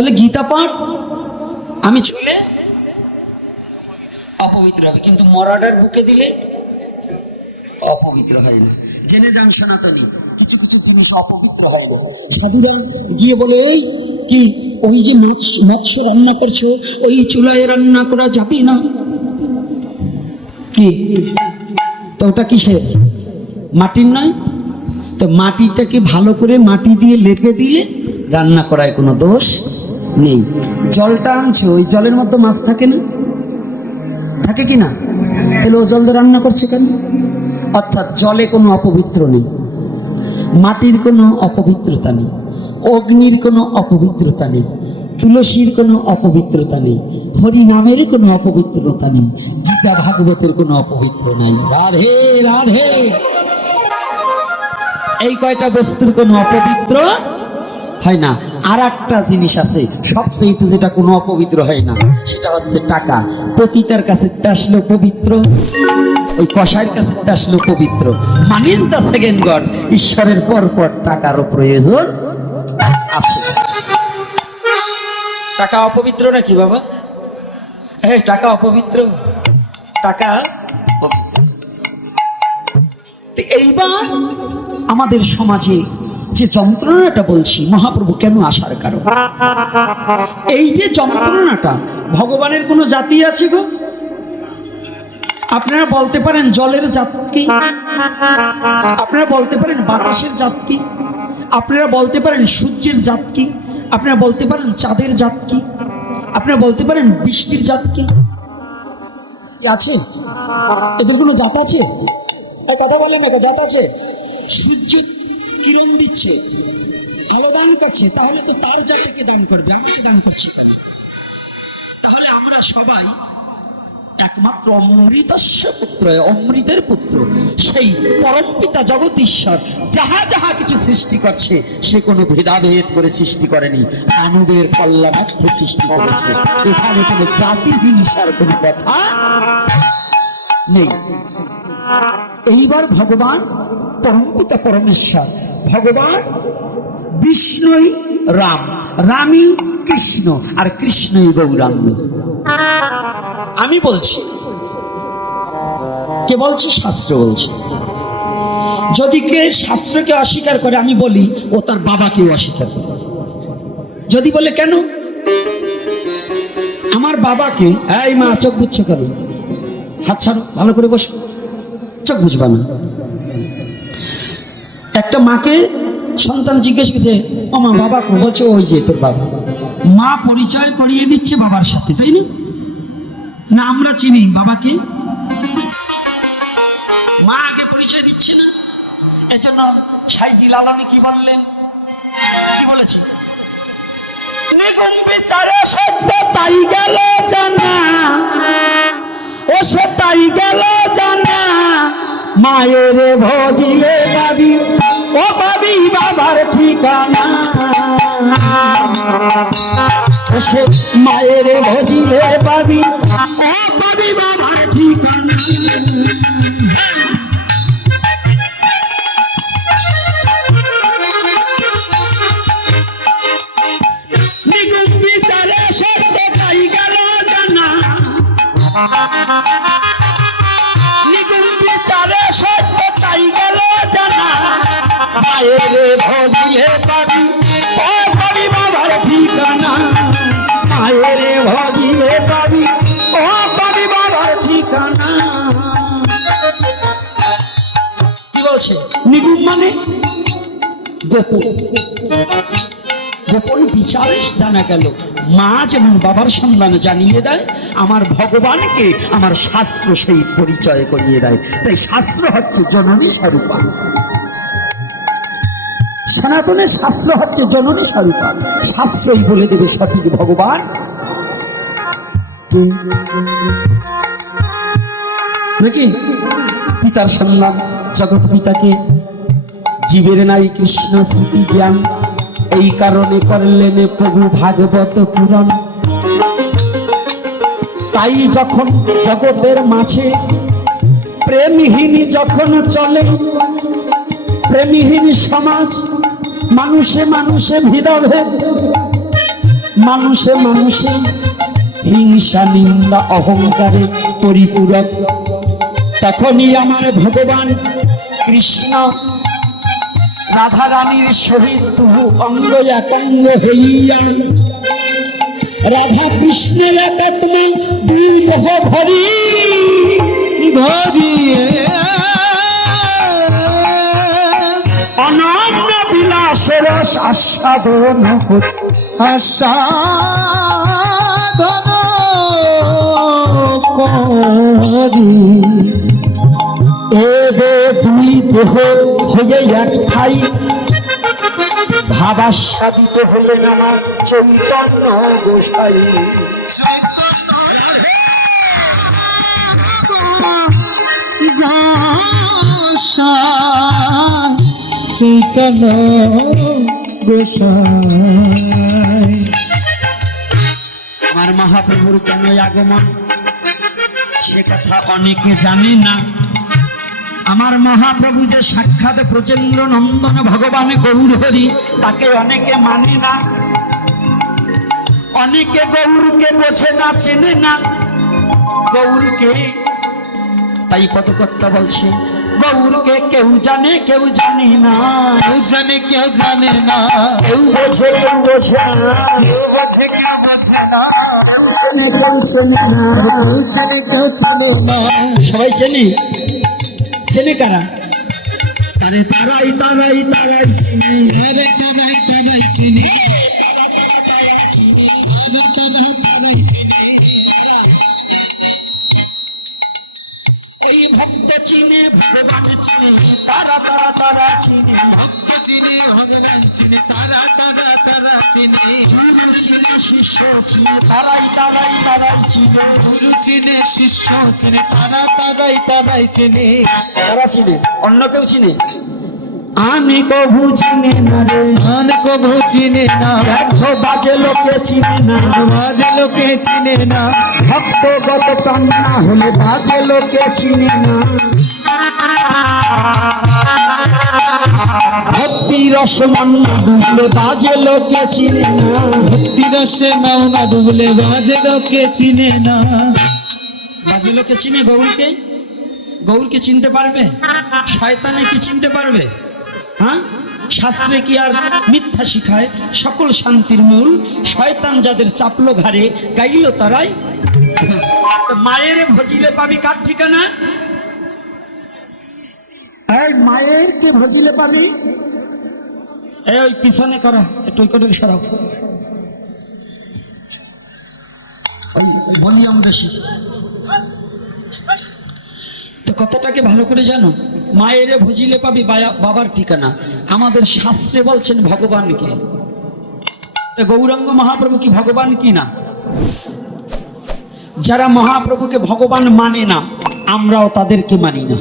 তাহলে গীতা পাঠ আমি ছুলে অপবিত্র হবে। কিন্তু মরাডার বুকে দিলে অপবিত্র হয় না। জেনে যান সনাতনী, কিছু কিছু জিনিস অপবিত্র হয় না। সাধুরা গিয়ে বলে, এই কি, ওই যে মৎস্য রান্না করছ, ওই চুলায় রান্না করা যাবে না? কি? তো ওটা কিসের? মাটির নয়? তো মাটিটাকে ভালো করে মাটি দিয়ে লেপে দিলে রান্না করায় কোনো দোষ নেই। জলটা আনছে, ওই জলের মধ্যে মাছ থাকে না? থাকে কি না? তাহলে ও জল দিয়ে রান্না করছে কেন? অর্থাৎ জলে কোনো অপবিত্র নেই, মাটির কোনো অপবিত্রতা নেই, অগ্নির কোনো অপবিত্রতা নেই, তুলসীর কোনো অপবিত্রতা নেই হরি নামের কোনো অপবিত্রতা নেই, গীতা ভাগবতের কোনো অপবিত্র নাই। রাধে রাধে। এই কয়টা বস্তুর কোনো অপবিত্র হয় না। আর একটা জিনিস আছে সবচেয়ে যেটা কোনো অপবিত্র হয় না, সেটা হচ্ছে টাকা। পতিতার কাছে আসলো পবিত্র, ওই কষাইয়ের কাছে আসলো পবিত্র। মানিস দ্য সেকেন্ড গড, ঈশ্বরের পর পর টাকারও প্রয়োজন আছে। টাকা অপবিত্র নাকি বাবা? হ্যাঁ টাকা অপবিত্র? টাকা এইবার আমাদের সমাজে যে যন্ত্রণাটা বলছি, মহাপ্রভু কেন আসার কারণ? এই যে যন্ত্রণাটা, ভগবানের কোনো জাতি আছে গো? আপনারা বলতে পারেন জলের জাত কি? আপনারা বলতে পারেন বাতাসের জাত কি? আপনারা বলতে পারেন সূর্যের জাত কি? আপনারা বলতে পারেন চাঁদের জাত কি? আপনারা বলতে পারেন বৃষ্টির জাত কি? আছে? এদের কোনো জাত আছে? কথা বলেন না জাত আছে। সূর্য কিরণ দিচ্ছে? আলো দান করছে, তাহলে তো তার জাতিকে দান করবে আমাকে দান করছে। তাহলে আমরা সবাই একমাত্র অমৃতস্য পুত্র, অমৃতের পুত্র, সেই পরম পিতা জগদীশ্বর, যাহা যাহা কিছু সৃষ্টি করছে, সে কোনো ভেদাভেদ করে সৃষ্টি করেনি, মানবের কল্যাণার্থে সৃষ্টি করেছে। এখানে কোনো জাতি হিংসার কোনো কথা নেই। এইবার ভগবান পরমপিতা পরমেশ্বর। ভগবান বিষ্ণুই রাম, রামই কৃষ্ণ, আর কৃষ্ণই গৌরাঙ্গ। আমি বলছি, কে বলছে? শাস্ত্র বলছে। যদি কে শাস্ত্রকে অস্বীকার করে, আমি বলি, ও তার বাবাকেও অস্বীকার করে। যদি বলে, কেন? আমার বাবাকে, এই মা, চোখ বুঝছ কেন? হাত ছাড়ো, ভালো করে বসো। চোখ বুঝবা না। একটা মাকে সন্তান জিজ্ঞেস করছে, ও মা, বাবা, বলছে, ওই যে তোর বাবা। মা পরিচয় করিয়ে দিচ্ছে বাবার সাথে, তাই না? না, আমরা চিনি বাবাকে। মা আগে পরিচয় দিচ্ছে না। এর জন্য সাইজি লালনে কি বললেন? কি বলেছে? নিগম বিচারে সত্য তাই গেল জানা। ও সে তাই গেল জানা। মায়ের ভজিলে গাবি ও পাবি বাবার ঠিকানা। সে মায়ের ভজিলে পাবি। ও পাবি বাবার ঠিকানা। বিচারে সত্য গেল জানা। নিগুম মানে? গোপন। গোপন বিচারে জানা গেল, মা যেমন বাবার সন্ধান জানিয়ে দেয়, আমার ভগবানকে আমার শাস্ত্র সেই পরিচয় করিয়ে দেয়। তাই শাস্ত্র হচ্ছে জননী স্বরূপা। সনাতনের শাস্ত্র হচ্ছে জননী স্বরূপা। শাস্ত্রই বলে দেবে সঠিক ভগবান। নাকি? পিতার সন্ধান। জগৎ পিতাকে, জীবের নাই কৃষ্ণ স্মৃতি জ্ঞান। এই কারণে করলেন প্রভু ভাগবত পুরাণ। তাই যখন জগতের মাঝে প্রেমহীনী যখন চলে, প্রেমহীন সমাজ, মানুষে মানুষে ভেদাভেদ, মানুষে মানুষে হিংসা, নিন্দা, অহংকারে পরিপূরক। তখনই আমার ভগবান কৃষ্ণ রাধা রানীর সহিত তবু অঙ্গ একাঙ্গ হইয়া রাধা কৃষ্ণের একাত্ম দুই দেহ ধরি ধরিয়ে অনন্য বিলাসের আস্বাদন করি। দেহ হয়ে এক ঠাই ভাবাস্বাদিত হলেন আমার চৈতন্য গোসাই। চৈতন্য গোসাই। আমার মহাপ্রভুর কেন আগমন? সে কথা অনেকে জানে না। আমার মহাপ্রভু যে সাক্ষাৎ প্রচন্দ্র নন্দন ভগবান গৌর হরি তাকে অনেকে মানে না। অনেকে গৌরকে বোঝে না চেনে না। গৌরকে তাই পদকর্তা বলছে গৌরকে কেউ জানে কেউ জানে না। কেউ জানে কেউ জানে না। কেউ বোঝে কেউ বোঝে না। কেউ বোঝে কেউ বোঝে না কেউ চেনে না। কেউ জানে কেউ জানে না। সবাই চেনে? চেনে কারা? তারাই তারাই তারাই চিনি। তারাই তারাই চিনি। ভক্ত চিনে ভগবান চিনে তারা তারা তারা চিনে। ভক্ত চিনে ভগবান চিনে তারা তারা তারা চিনে। গুরু চিনে শিষ্য চিনে তারাই তারাই তারাই চিনে। গুরু চিনে শিষ্য চিনে তারা তারাই তারাই চিনে। তারা চিনে অন্য কেউ চিনে? আমি কভু চিনে না রে। অনেক চিনে না। দেখো বাজে লোকে চিনে না। বাজে লোকে চিনে না। ভক্তগত প্রাণ না হলে বাজে লোকে চিনে না। ভক্তি রসমান না ডুবলে বাজে লোকে চিনে না। ভক্তি রসে নাও না ডুবলে বাজে লোকে চিনে না। বাজে লোকে চিনে গৌরকে? গৌরকে চিনতে পারবে? শয়তানে কি চিনতে পারবে? হ্যাঁ? শাস্ত্রে কি আর মিথ্যা শিখায়? সকল শান্তির মূল শয়তান যাদের চাপলো ঘাড়ে গাইল তারাই। মায়ের ভজিলে পাবি কার ঠিকানা? মায়ের কে ভজিলে পাবি? ওই পিছনে করা একটু করে সরাও। ভলিউম বেশি। তো কথাটাকে ভালো করে জানো, মায়েরে ভুজিলে পাবি বাবার ঠিকানা। আমাদের শাস্ত্রে বলছেন ভগবানকে তা গৌরাঙ্গ মহাপ্রভু কি ভগবান কি না? যারা মহাপ্রভুকে ভগবান মানে না, আমরাও তাদেরকে মানি না।